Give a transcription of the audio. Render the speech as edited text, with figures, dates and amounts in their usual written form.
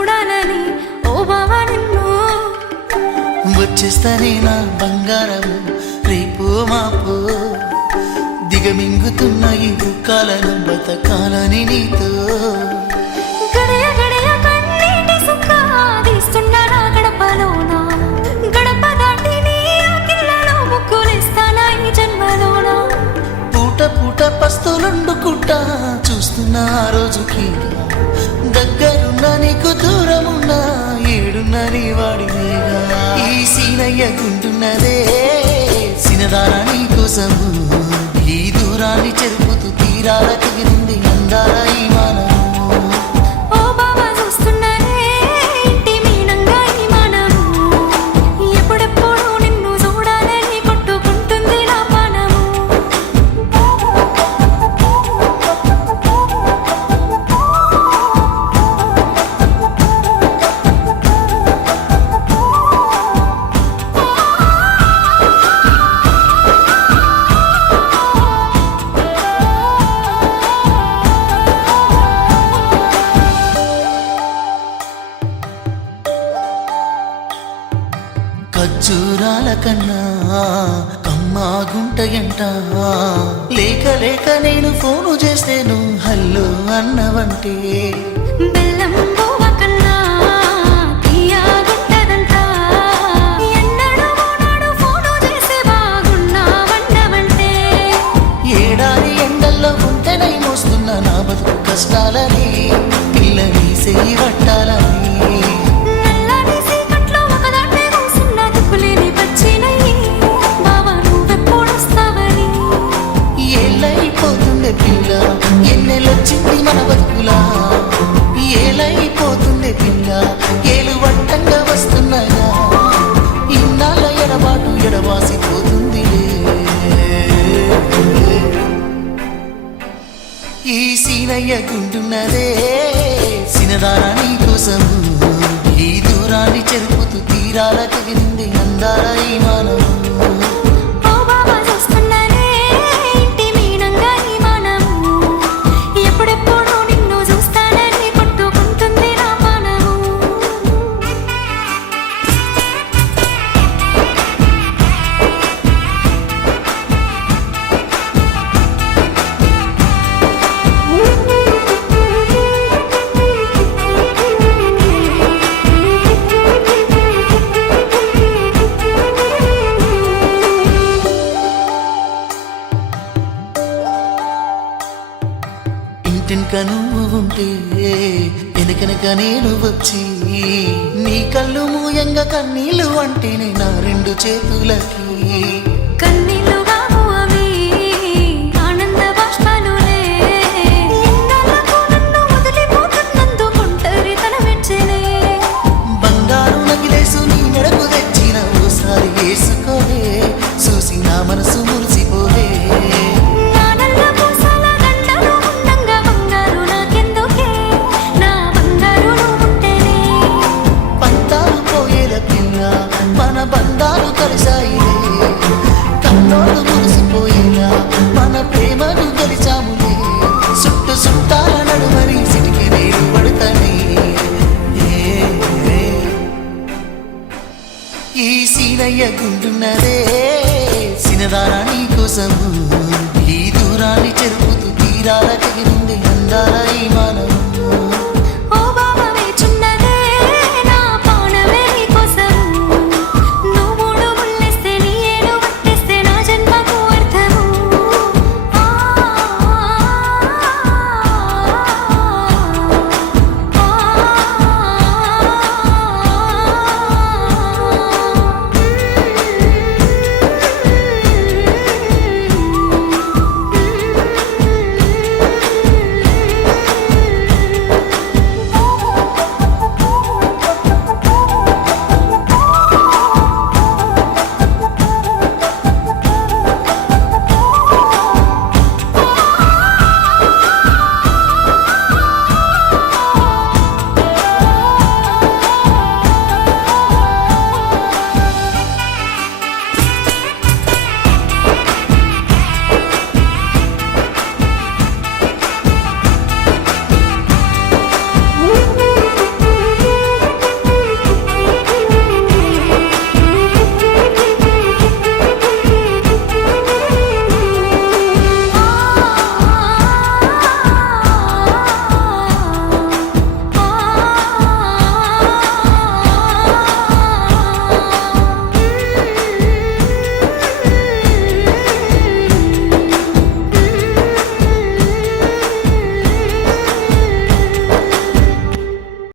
చూడాలని ఓ బావా నిన్ను వచ్చేస్తానే నా బంగారము రేపు మాపు దిగమింగుతున్న ఈ దుఃఖాలను బతకాలని నీతో గడయ గడయ కన్నీటి సుఖ తీస్తున్నా నా గడపలోన గడప దాటి నీ ఆకిళ్ళలో ముక్కులేస్తానా ఈ జన్మలోన పూట పూట పస్తులుండుకుంటా చూస్తున్నా ఆ రోజుకి దగ్గరున్న నీకు దూరమున్నా ఏడున్న నీ వాడివేగా ఈ సీనయ్య గుంటున్నదే సినదారా నీ కోసము ఈ దూరాన్ని చెరుపుతూ తీరాలకి ఉంది అందాల ఈ మానము ఓ బావా చూస్తున్నానే ఇంటి మీనంగా ఈ మానము ఎప్పుడెప్పుడు నిన్ను చూడాలని కొట్టుకుంటుంది నా పానము ఖర్జూరాల కన్నా కమ్మాగుంటయంట లేక లేక నేను ఫోను చేస్తేను హల్లో అన్నవంటే బెల్లం బువ్వ కన్నా తీయగుంటదంట ఎన్నడూ నాడు ఫోను చేసి బాగున్నావంటవంటే ఏడాది ఎండల్లో ఉంటేనై మోస్తున్న నా బతుకు కష్టాలని పిల్లని సెయ్యి పట్టాలని నల్లని సీకట్లో ఒకదాన్నే కూసున్న దిక్కులేని పచ్చినయ్యి బావా నువ్వెప్పుడొస్తావని ఏలైపోతుండే పిల్ల ఎన్నెలొచ్చింది మన బతుకులా ఏలైపోతుండే పిల్ల ఏలు వంటంగా వస్తున్నాయా ఇన్నాళ్ళ ఎడబాటు ఎడవాసిపోతుంది ఈ సీనయ్య గుంటున్నదే సినదారా నీ కోసము ఈ దూరాన్ని చెరుపుతూ తీరాలకి ఉంది అందాల ఈ మానవు ఓ బావా చూస్తున్నానే ఇంటి మీనంగా ఈ మానము ఎప్పుడెప్పుడు నిన్ను చూస్తానని కొట్టుకుంటుంది నా పానము ఇంటినక నువ్వు ఉంటే వెనకనక నేను వచ్చి నీ కళ్ళు మూయంగా కన్నీళ్ళు అంటేనే నా రెండు చేతులకి కన్నీళ్ళుగావు అవి ఆనంద బాష్పాలులే ఇన్నాళ్ళకు నన్ను వదిలిపోతున్నందుకు ఒంటరితనమెచ్చెనే బంగారు నగిలేసు నీ మెడకు తెచ్చిన ఓసారి వేసుకోవే చూసి నా మనసు మురిసిపోవే నా నల్ల పూసల దండలు ఉండంగా బంగారు నాకెందుకే నా బంగారు నువ్వుంటేనే పంతాలు పోయేల పిల్ల మన బంధాలు కలిసాయిలే కన్నోళ్ళు మురిసిపోయేలా మన ప్రేమను కలిసాములే చుట్టు చుట్టాల నడుమని సిటికి నేను పడతానే ఈ సీనయ్య గుంటున్నదే సినదారా నీ కోసము ఈ దూరాన్ని చెరుపుతూ తీరాలకి ఉంది అందాల ఈ మానవు